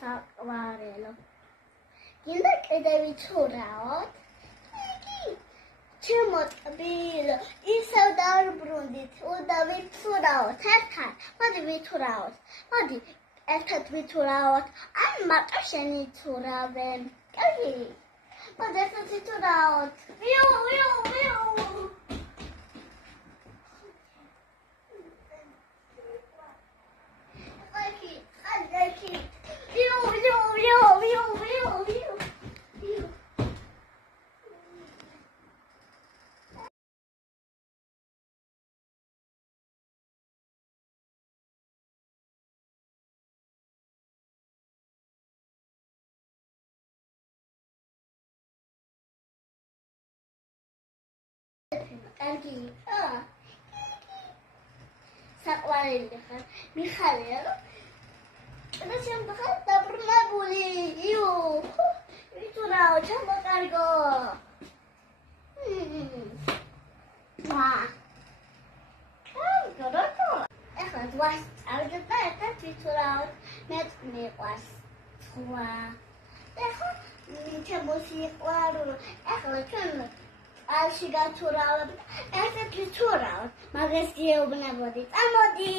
საყვარელო. გინდა კიდე ვიცურავოთ? ჩემო ტკბილო, ისევ დავრბრუნდით, უნდა ვიცურავოთ ერთად. მოდი ვიცურავოთ. მოდი ერთად ვიცურავოთ. ან მარტო შენ იცურავენ. კარგი. მოდი ერთად ვიცურავოთ. ვიუ. კარგი. საყვარელი ხარ. მიხარია რომ და შემდგარ დაბრუნებული. ვიცურავ, ჩამოკარგო. ეხლა ზღვას წავიდეთ და ერთად ვიცურავთ. მეც მიყვარს ზღვა. ეხლა ჩემო სიყვარულო, ეხლა ჩვენ ალში გაცურავთ, ერთად ვიცურავთ, მაგას გეუბნებოდი. წამოდი.